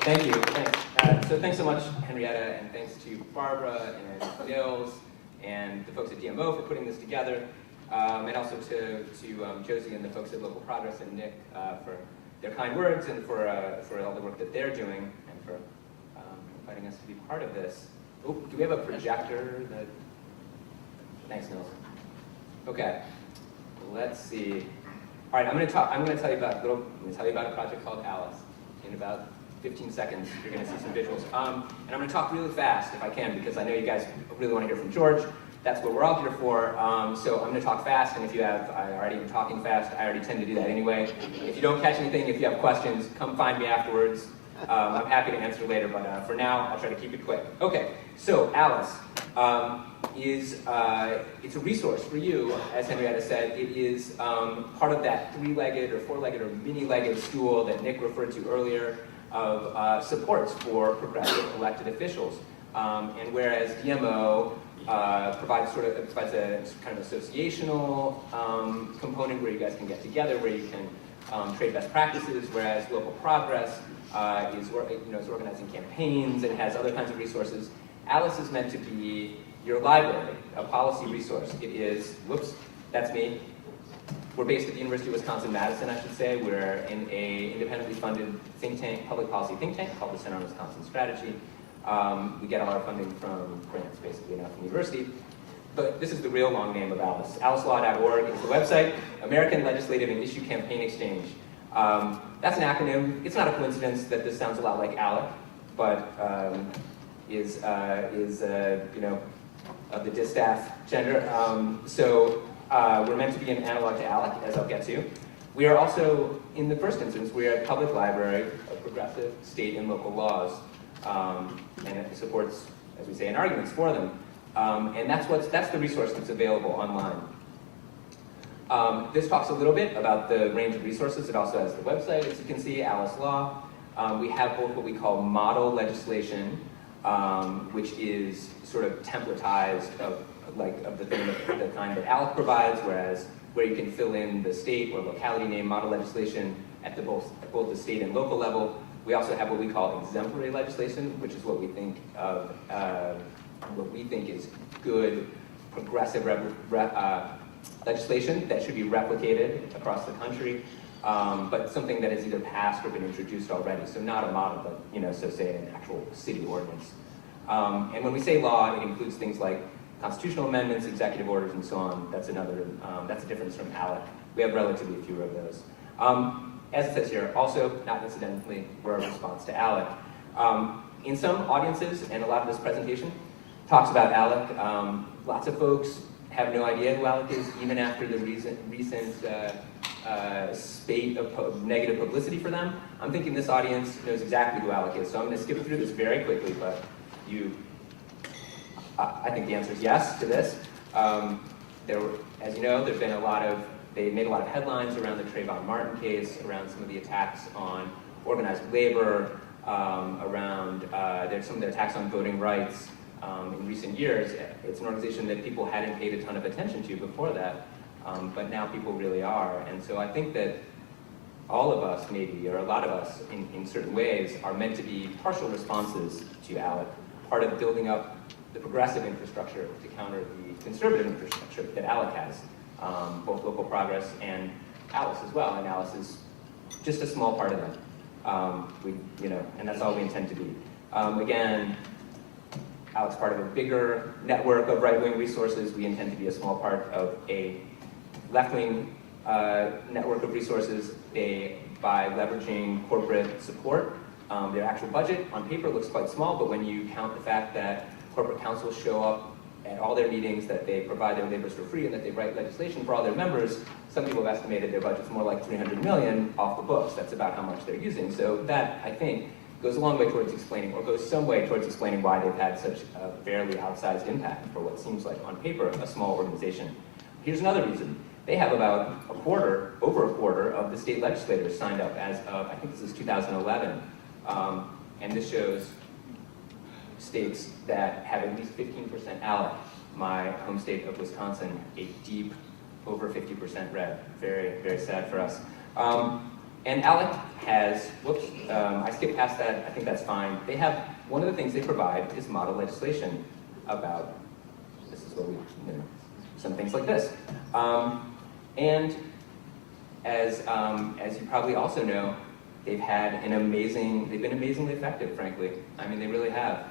Thank you. Thanks. So thanks so much, Henrietta, and thanks to Barbara and Nils and the folks at DMO for putting this together, and also to Josie and the folks at Local Progress and Nick for their kind words and for all the work that they're doing and for inviting us to be part of this. Oh, do we have a projector? Thanks, Nils. Okay. Let's see. All right, I'm going to tell you about a project called Alice. In about 15 seconds, you're going to see some visuals. And I'm going to talk really fast if I can, because I know you guys really want to hear from George. That's what we're all here for. So I'm going to talk fast, and I already am talking fast. I already tend to do that anyway. If you don't catch anything, if you have questions, come find me afterwards. I'm happy to answer later, but for now, I'll try to keep it quick. Okay, so Alice it's a resource for you, as Henrietta said. It is part of that three-legged or four-legged or mini-legged stool that Nick referred to earlier of supports for progressive elected officials. And whereas DMO provides a kind of associational component where you guys can get together, where you can trade best practices, whereas Local Progress is organizing campaigns and has other kinds of resources. Alice is meant to be your library, a policy resource. It is, whoops, that's me. We're based at the University of Wisconsin-Madison, I should say. We're in an independently funded think tank, public policy think tank called the Center on Wisconsin Strategy. We get all our funding from grants, basically, not from the university. But this is the real long name of Alice. AliceLaw.org is the website, American Legislative and Issue Campaign Exchange. That's an acronym. It's not a coincidence that this sounds a lot like ALEC, but is of the distaff gender. We're meant to be an analog to ALEC, as I'll get to. We are also, in the first instance, we are a public library of progressive state and local laws, and it supports, as we say, an arguments for them. And that's the resource that's available online. This talks a little bit about the range of resources. It also has the website, as you can see, Alice Law. We have both what we call model legislation, which is sort of templatized of the kind that ALEC provides, where you can fill in the state or locality name model legislation at both the state and local level. We also have what we call exemplary legislation, which is what we think is good progressive legislation that should be replicated across the country, but something that has either passed or been introduced already. So not a model, but so say an actual city ordinance. And when we say law, it includes things like constitutional amendments, executive orders, and so on. That's a difference from ALEC. We have relatively fewer of those. As it says here, also, not incidentally, we're a response to ALEC. In some audiences, and a lot of this presentation talks about ALEC, lots of folks have no idea who ALEC is, even after the recent spate of negative publicity for them. I'm thinking this audience knows exactly who ALEC is, so I'm going to skip through this very quickly, but I think the answer is yes to this. As you know, they made a lot of headlines around the Trayvon Martin case, around some of the attacks on organized labor, around some of their attacks on voting rights in recent years. It's an organization that people hadn't paid a ton of attention to before that, but now people really are. And so I think that all of us, maybe, or a lot of us in certain ways, are meant to be partial responses to ALEC, part of building up the progressive infrastructure to counter the conservative infrastructure that ALEC has, both Local Progress and Alice as well, and Alice is just a small part of that. And that's all we intend to be. Again, ALEC's part of a bigger network of right-wing resources. We intend to be a small part of a left-wing network of resources by leveraging corporate support. Their actual budget on paper looks quite small, but when you count the fact that corporate councils show up at all their meetings, that they provide their labors for free, and that they write legislation for all their members, some people have estimated their budget's more like $300 million off the books. That's about how much they're using. So that, I think, goes a long way towards explaining, or goes some way towards explaining why they've had such a fairly outsized impact for what seems like, on paper, a small organization. Here's another reason. They have about over a quarter of the state legislators signed up as of, I think this is 2011. And this shows states that have at least 15% ALEC. My home state of Wisconsin, a deep over 50% red. Very, very sad for us. And ALEC has, whoops, I skipped past that, I think that's fine. They have, one of the things they provide is model legislation about, this is what we, some things like this. And as you probably also know, they've been amazingly effective, frankly. I mean, they really have.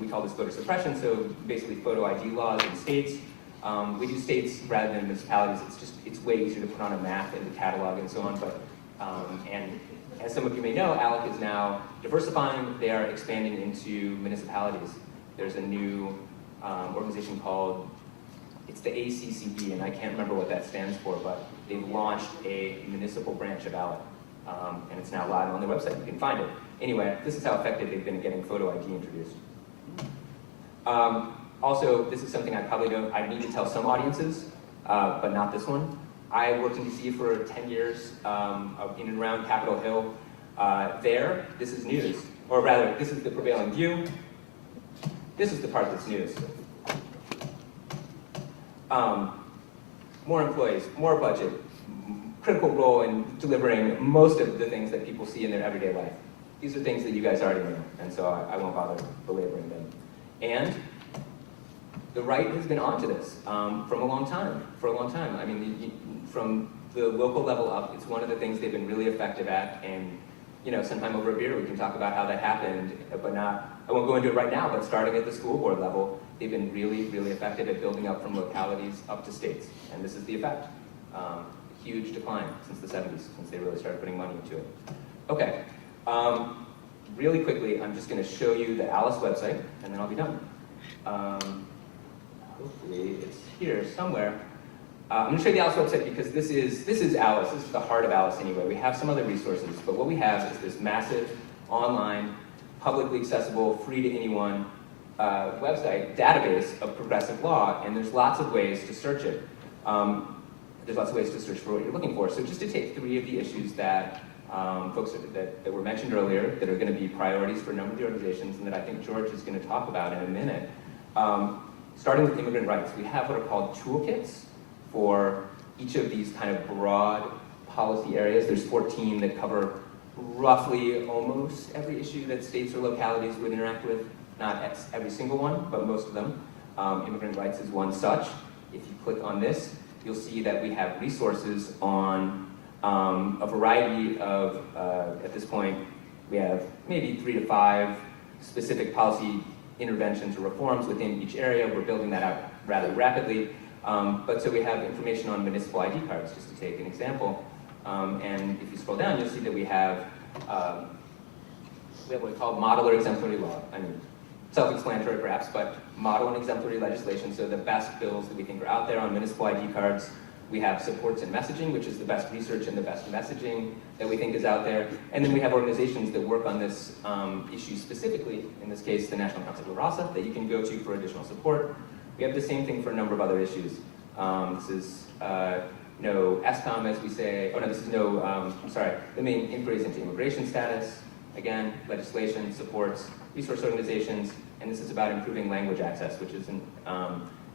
We call this voter suppression, so basically photo ID laws in states. We do states rather than municipalities. It's way easier to put on a map and the catalog and so on. But and as some of you may know, ALEC is now diversifying. They are expanding into municipalities. There's a new organization called, it's the ACCB, and I can't remember what that stands for, but they've launched a municipal branch of ALEC, and it's now live on their website. You can find it. Anyway, this is how effective they've been at getting photo ID introduced. Also, this is something I need to tell some audiences, but not this one. I worked in DC for 10 years in and around Capitol Hill. This is news, or rather, this is the prevailing view. This is the part that's news. More employees, more budget, critical role in delivering most of the things that people see in their everyday life. These are things that you guys already know, and so I won't bother belaboring them. And the right has been onto this for a long time. I mean, from the local level up, it's one of the things they've been really effective at, and sometime over a beer we can talk about how that happened, but I won't go into it right now, but starting at the school board level, they've been really, really effective at building up from localities up to states, and this is the effect. Huge decline since the 70s, since they really started putting money into it. Okay, really quickly, I'm just gonna show you the Alice website, and then I'll be done. Hopefully it's here somewhere. I'm gonna show you the Alice website because this is Alice, this is the heart of Alice anyway. We have some other resources, but what we have is this massive, online, publicly accessible, free to anyone website, database of progressive law, and there's lots of ways to search it. There's lots of ways to search for what you're looking for. So just to take 3 of the issues that folks that were mentioned earlier, that are going to be priorities for a number of the organizations, and that I think George is going to talk about in a minute. Starting with immigrant rights, we have what are called toolkits for each of these kind of broad policy areas. There's 14 that cover roughly almost every issue that states or localities would interact with. Not every single one, but most of them. Immigrant rights is one such. If you click on this, you'll see that we have resources on a variety of, at this point, we have maybe 3 to 5 specific policy interventions or reforms within each area. We're building that out rather rapidly. But so we have information on municipal ID cards, just to take an example. And if you scroll down, you'll see that we have what we call model or exemplary law. I mean, self-explanatory perhaps, but model and exemplary legislation, so the best bills that we think are out there on municipal ID cards. We have supports and messaging, which is the best research and the best messaging that we think is out there. And then we have organizations that work on this issue specifically, in this case, the National Council of La Raza, that you can go to for additional support. We have the same thing for a number of other issues. This is no ESCOM, as we say, oh no, this is no, limiting inquiries into immigration status, again, legislation, supports, resource organizations, and this is about improving language access, which is an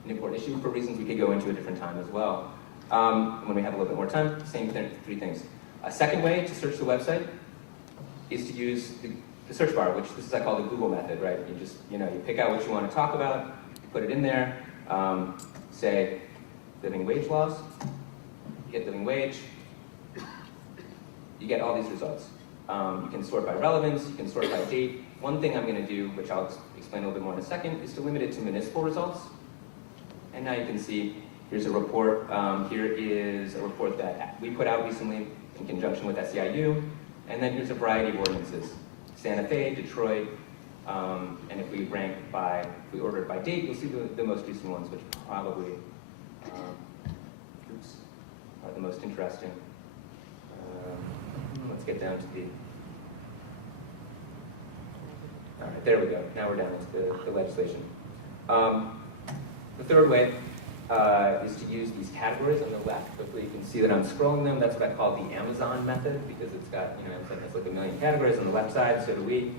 important issue for reasons we could go into a different time as well. When we have a little bit more time, same 3 things. A second way to search the website is to use the search bar, which this is I call the Google method, right? You just, you pick out what you want to talk about, you put it in there, say living wage laws, you get living wage, you get all these results. You can sort by relevance, you can sort by date. One thing I'm going to do, which I'll explain a little bit more in a second, is to limit it to municipal results. And now you can see, here's a report. Here is a report that we put out recently in conjunction with SEIU. And then here's a variety of ordinances. Santa Fe, Detroit, and if we order it by date, you'll see the most recent ones, which probably are the most interesting. Let's get down to all right, there we go. Now we're down into the legislation. The third way is to use these categories on the left. Hopefully you can see that I'm scrolling them. That's what I call the Amazon method, because it's got, Amazon has like 1 million categories on the left side, so do we.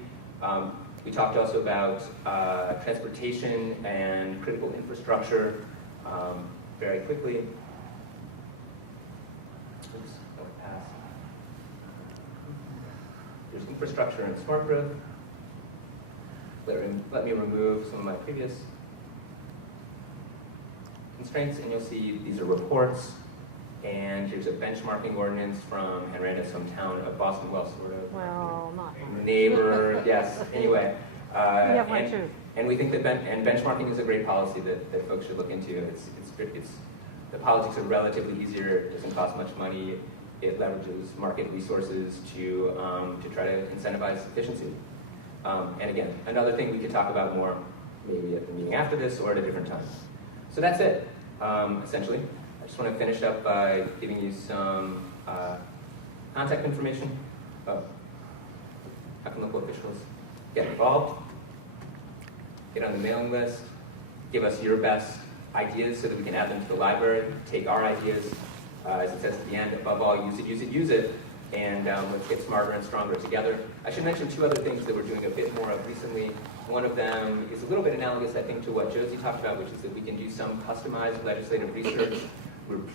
We talked also about transportation and critical infrastructure very quickly. Oops, going past. There's infrastructure and smart growth. Let me remove some of my previous constraints, and you'll see these are reports. And here's a benchmarking ordinance from Henrietta's hometown of Boston, well, sort of. Well, not Henry. Neighbor, yes, anyway. We have one and, too. and we think that benchmarking is a great policy that folks should look into. The politics are relatively easier, it doesn't cost much money, it leverages market resources to try to incentivize efficiency. And again, another thing we could talk about more maybe at the meeting after this or at a different time. So that's it, essentially. I just want to finish up by giving you some contact information. How can local officials get involved? Get on the mailing list. Give us your best ideas so that we can add them to the library. Take our ideas, as it says at the end, above all, use it, use it, use it. And let's get smarter and stronger together. I should mention two other things that we're doing a bit more of recently. One of them is a little bit analogous, I think, to what Josie talked about, which is that we can do some customized legislative research.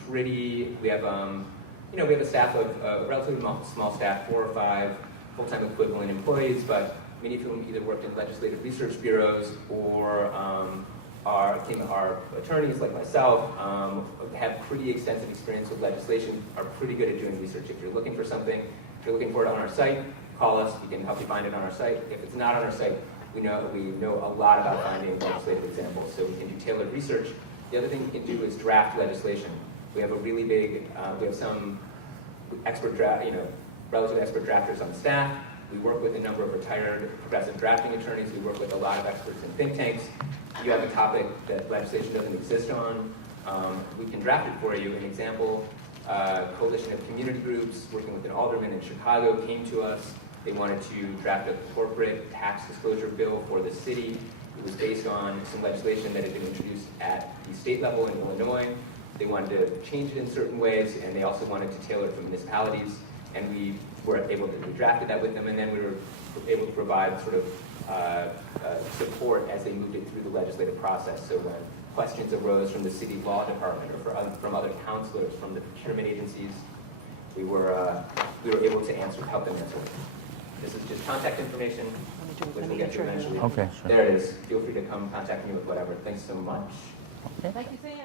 We have a staff of a relatively small staff, 4 or 5 full-time equivalent employees, but many of whom either worked in legislative research bureaus or are attorneys like myself, have pretty extensive experience with legislation, are pretty good at doing research. If you're looking for something, if you're looking for it on our site, call us, we can help you find it on our site. If it's not on our site, we know a lot about finding legislative examples, so we can do tailored research. The other thing we can do is draft legislation. We have a really big, we have some relative expert drafters on staff. We work with a number of retired progressive drafting attorneys. We work with a lot of experts in think tanks. You have a topic that legislation doesn't exist on, we can draft it for you. An example, coalition of community groups working with an alderman in Chicago came to us. They wanted to draft a corporate tax disclosure bill for the city. It was based on some legislation that had been introduced at the state level in Illinois. They wanted to change it in certain ways, and they also wanted to tailor it for municipalities. And we drafted that with them, and then we were able to provide sort of support as they moved it through the legislative process. So when questions arose from the city law department or from other counselors, from the procurement agencies, we were able to help them answer. This is just contact information, which we'll get to eventually. Okay, sure. There it is. Feel free to come contact me with whatever. Thanks so much. Thank you, Sam.